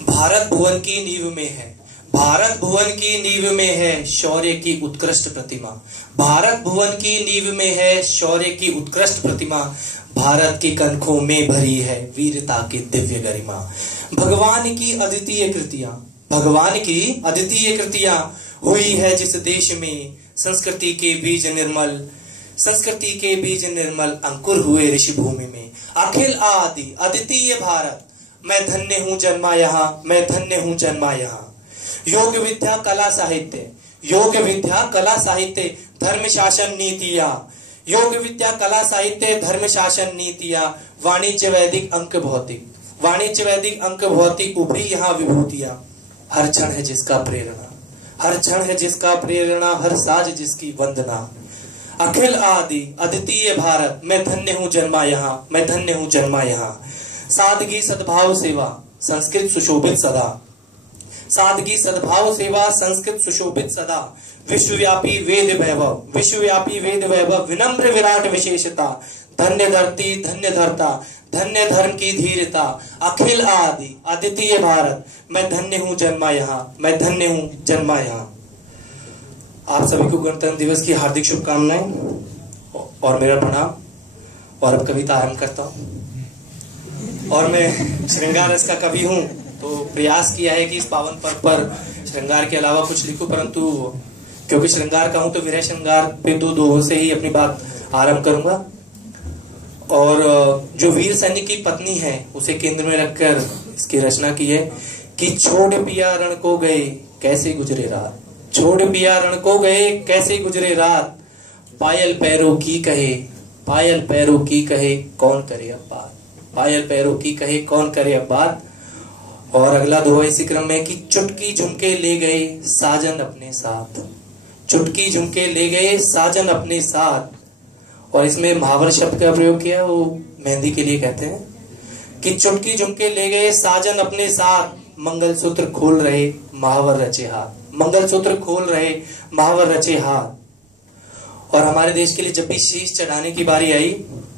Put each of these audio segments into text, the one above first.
भारत भुवन की नींव में है, भारत भुवन की नींव में है शौर्य की उत्कृष्ट प्रतिमा। भारत भुवन की नींव में है शौर्य की उत्कृष्ट प्रतिमा। भारत की कनखों में भरी है वीरता की दिव्य गरिमा। भगवान की अद्वितीय कृतियां, भगवान की अद्वितीय कृतियां हुई है जिस देश में संस्कृति के बीज निर्मल, संस्कृति के बीज निर्मल अंकुर हुए ऋषि भूमि में। अखिल आदि अद्वितीय भारत, मैं धन्य हूं जन्मा यहाँ, मैं धन्य हूं जन्मा यहाँ। योग विद्या कला साहित्य, योग विद्या कला साहित्य धर्म शासन नीतियां, योग विद्या कला साहित्य धर्म शासन नीतियां। वाणिज्य वैदिक अंक भौतिक, वाणिज्य वैदिक अंक भौतिक उभरी यहाँ विभूतियां। हर क्षण है जिसका प्रेरणा, हर क्षण है जिसका प्रेरणा, हर साज जिसकी वंदना। अखिल आदि अद्वितीय भारत, मैं धन्य हूं जन्मा यहाँ, मैं धन्य हूं जन्मा यहाँ। सादगी सद्भाव सेवा संस्कृत सुशोभित सदा, सादगी सद्भाव सेवा संस्कृत सुशोभित सदा। विश्वव्यापी वेद वैभव, विश्वव्यापी वेद वैभव विनम्र विराट विशेषता। धन्य धरती धन्य धरता, धन्य धर्म की धीरता। अखिल आदि अद्वितीय भारत, मैं धन्य हूं जन्मा यहाँ, मैं धन्य हूं जन्मा यहाँ। आप सभी को गणतंत्र दिवस की हार्दिक शुभकामनाएं और मेरा प्रणाम। और अब कविता आरंभ करता हूं। और मैं श्रृंगार रस का कवि हूं, तो प्रयास किया है कि इस पावन पर्व पर श्रृंगार के अलावा कुछ लिखूं, परंतु क्योंकि श्रृंगार का हूं तो विरह श्रृंगार पे दो दोहों से ही अपनी बात आरंभ करूंगा। और जो वीर सैनिक की पत्नी है उसे केंद्र में रखकर इसकी रचना की है कि छोड़ पिया रण को गए कैसे गुजरे रात, छोड़ पिया रण को गए कैसे गुजरे रात। पायल पैरों की कहे, पायल पैरों की कहे कौन करे अब बात, पायल पैरों की कहे कौन करे अब बात। और अगला दोहा इसी क्रम में कि चुटकी झुमके ले गए साजन अपने साथ, चुटकी झुमके ले गए साजन अपने साथ। और इसमें महावर शब्द का प्रयोग किया, वो मेहंदी के लिए कहते हैं कि चुटकी झुमके ले गए साजन अपने साथ। मंगलसूत्र खोल रहे महावर रचे हाथ, मंगलसूत्र खोल रहे महावर रचे हाथ। और हमारे देश के लिए जब भी शीश चढ़ाने की बारी आई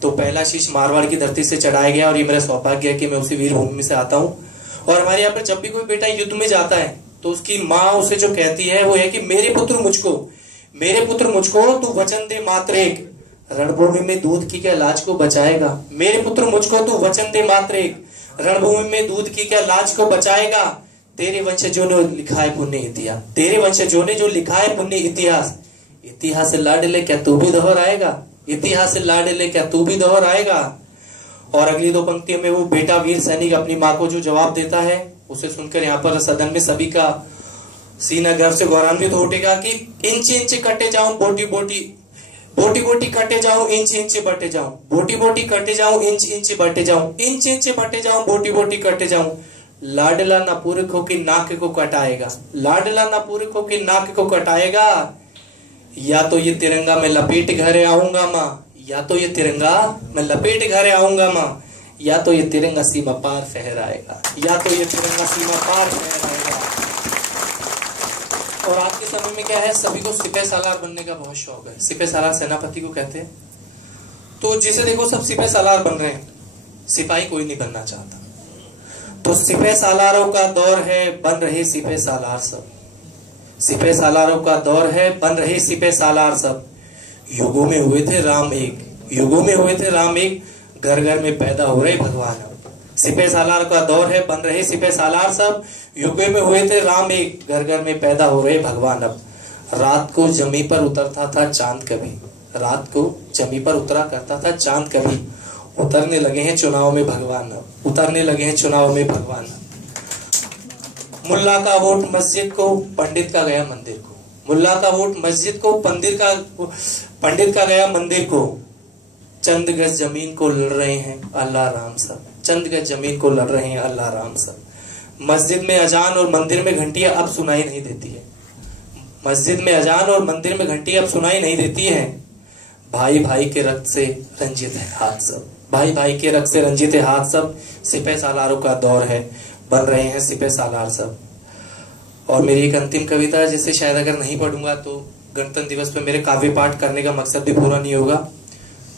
तो पहला शीश मारवाड़ की धरती से चढ़ाया गया। और ये मेरा सौभाग्य है कि मैं उसी वीर भूमि से आता हूँ। और हमारे यहाँ पर जब भी कोई बेटा युद्ध में जाता है तो उसकी माँ उसे जो कहती है वो है कि मेरे पुत्र मुझको, मेरे पुत्र मुझको तू वचन दे मात्र एक, रणभूमि में दूध की क्या लाज को बचाएगा। मेरे पुत्र मुझको तू वचन दे मात्र एक, रणभूमि में दूध की क्या लाज को बचाएगा। तेरे वंशजों ने लिखा है पुण्य इतिहास, तेरे वंशजों ने जो लिखा है पुण्य इतिहास। इतिहास से लाडले क्या तू भी दोहराएगा, इतिहास से लाडले क्या तू भी दोहराएगा। और अगली दो पंक्तियों में वो बेटा वीर सैनिक अपनी माँ को जो जवाब देता है उसे सुनकर यहाँ पर सदन में सभी का सीना गर्व से गौरवान्वित हो उठेगा कि इंच इंच कटे जाऊं बोटी बोटी, बोटी बोटी कटे जाऊं इंच इंच बटे जाऊं, बोटी बोटी कटे जाऊं इंच इंच बटे जाऊं, इंच इंच बटे जाऊं बोटी बोटी कटे जाऊं। लाडला ना पुरखों की नाक को कटाएगा, लाडला ना पुरखों की नाक को कटाएगा। या तो ये तिरंगा मैं लपेट घरे आऊंगा माँ, या तो ये तिरंगा मैं लपेट घरे आऊंगा माँ, या तो ये तिरंगा सीमा पार फहराएगा, या तो ये तिरंगा सीमा पार फहराएगा। और आज के समय में क्या है, सभी को सिपह सालार बनने का बहुत शौक है। सिपह सालार सेनापति को कहते हैं। तो जिसे देखो सब सिपह सालार बन रहे हैं, सिपाही कोई नहीं बनना चाहता। तो सिपह सालारों का दौर है, बन रहे सिपह सालार सब, सिपह सालारों का दौर है, बन रहे सिपह सालार सब। युगों में हुए थे राम एक, युगों में हुए थे राम एक, घर घर में पैदा हो रहे भगवान अब। सिपह सालार का दौर है, बन रहे सिपह सालार सब। युगों में हुए थे राम एक, घर घर में पैदा हो रहे भगवान अब। रात को जमी पर उतरता था चांद कभी, रात को जमी पर उतरा करता था चांद कभी। उतरने लगे हैं चुनाव में भगवान अब, उतरने लगे हैं चुनाव में भगवान अब। मुल्ला का वोट मस्जिद को, पंडित का गया मंदिर को, मुल्ला का वोट मस्जिद को, पंडित का गया मंदिर को। चंद गज जमीन को लड़ रहे हैं अल्लाह राम सब, चंद गज जमीन को लड़ रहे हैं अल्लाह राम सब। मस्जिद में अजान और मंदिर में घंटियां अब सुनाई नहीं देती है, मस्जिद में अजान और मंदिर में घंटियां अब सुनाई नहीं देती है। भाई भाई के रक्त से रंजित है हाथ सब, भाई भाई के रक्त से रंजित है हाथ सब। सिपह सालारों का दौर है, बन रहे हैं सिपह सालार सब। और मेरी एक अंतिम कविता है जिसे शायद अगर नहीं पढ़ूंगा तो गणतंत्र दिवस पे मेरे काव्य पाठ करने का मकसद भी पूरा नहीं होगा।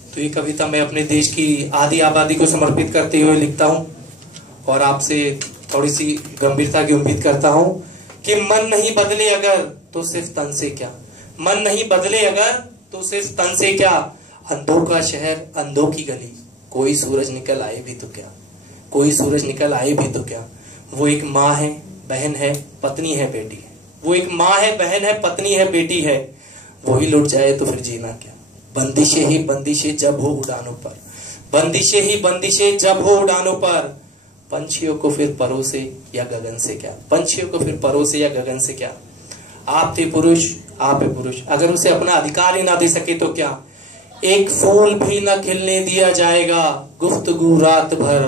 तो ये कविता मैं अपने देश की आधी आबादी को समर्पित करते हुए लिखता हूँ और आपसे थोड़ी सी गंभीरता की उम्मीद करता हूं कि मन नहीं बदले अगर तो सिर्फ तन से क्या, मन नहीं बदले अगर तो सिर्फ तन से क्या। अंधों का शहर, अंधों की गली, कोई सूरज निकल आए भी तो क्या, कोई सूरज निकल आए भी तो क्या। वो एक माँ है, बहन है, पत्नी है, बेटी है। वो एक माँ है, बहन है, पत्नी है, बेटी है। वही लुट जाए तो फिर जीना क्या। बंदिशें ही बंदिशें जब हो उड़ानों पर, बंदिशें ही बंदिशें जब हो उड़ानों पर। पंछियों को फिर परोसे या गगन से क्या, पंछियों को फिर परोसे या गगन से क्या। आप थे पुरुष, आप है पुरुष, अगर उसे अपना अधिकार ही ना दे सके तो क्या। एक फूल भी न खिलने दिया जाएगा, गुफ्तगू रात भर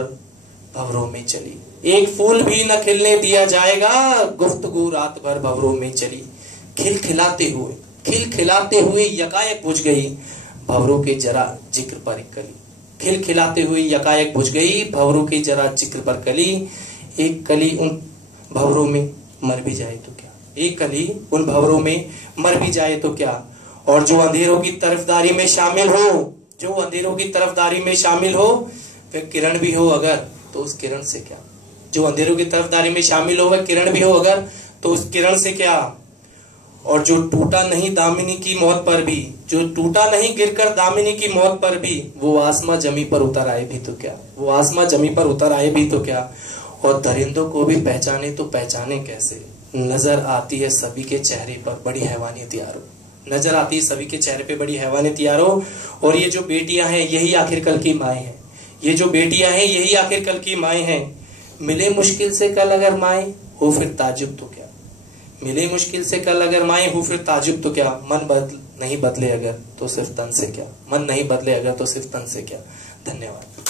भंवरों में चली। एक फूल भी न खिलने दिया जाएगा, गुफ्तगू रात भर भंवरों में चली। खिलखिलाते हुए यकायक बुझ गई भंवरों के जरा जिक्र पर एक कली। खिलखिलाते हुए यकायक बुझ गई भंवरों के जरा जिक्र पर कली। एक कली उन भंवरों में मर भी जाए तो क्या, एक कली उन भंवरों में मर भी जाए तो क्या। और जो अंधेरों की तरफदारी में शामिल हो, जो अंधेरों की तरफदारी में शामिल हो, वह किरण भी हो अगर तो उस किरण से क्या। जो अंधेरों की तरफदारी में शामिल हो वह किरण भी हो अगर तो उस किरण से क्या। और जो टूटा नहीं दामिनी की मौत पर भी, जो टूटा नहीं गिरकर दामिनी की मौत पर भी, वो आसमां जमी पर उतर आए भी तो क्या, वो आसमां जमी पर उतर आए भी तो क्या। और दरिंदों को भी पहचाने तो पहचाने कैसे, नजर आती है सभी के चेहरे पर बड़ी हैवानियत यारो, नजर आती है सभी के चेहरे पे बड़ी हैवानियत यारो। और ये जो बेटियां हैं यही आखिर कल की माएँ हैं, ये जो बेटियां हैं यही आखिर कल की माएँ हैं। मिले मुश्किल से कल अगर माएँ हो फिर ताजुब तो क्या, मिले मुश्किल से कल अगर माएँ हो फिर ताजुब तो क्या। मन नहीं बदले अगर तो सिर्फ तन से क्या, मन नहीं बदले अगर तो सिर्फ तन से क्या। धन्यवाद।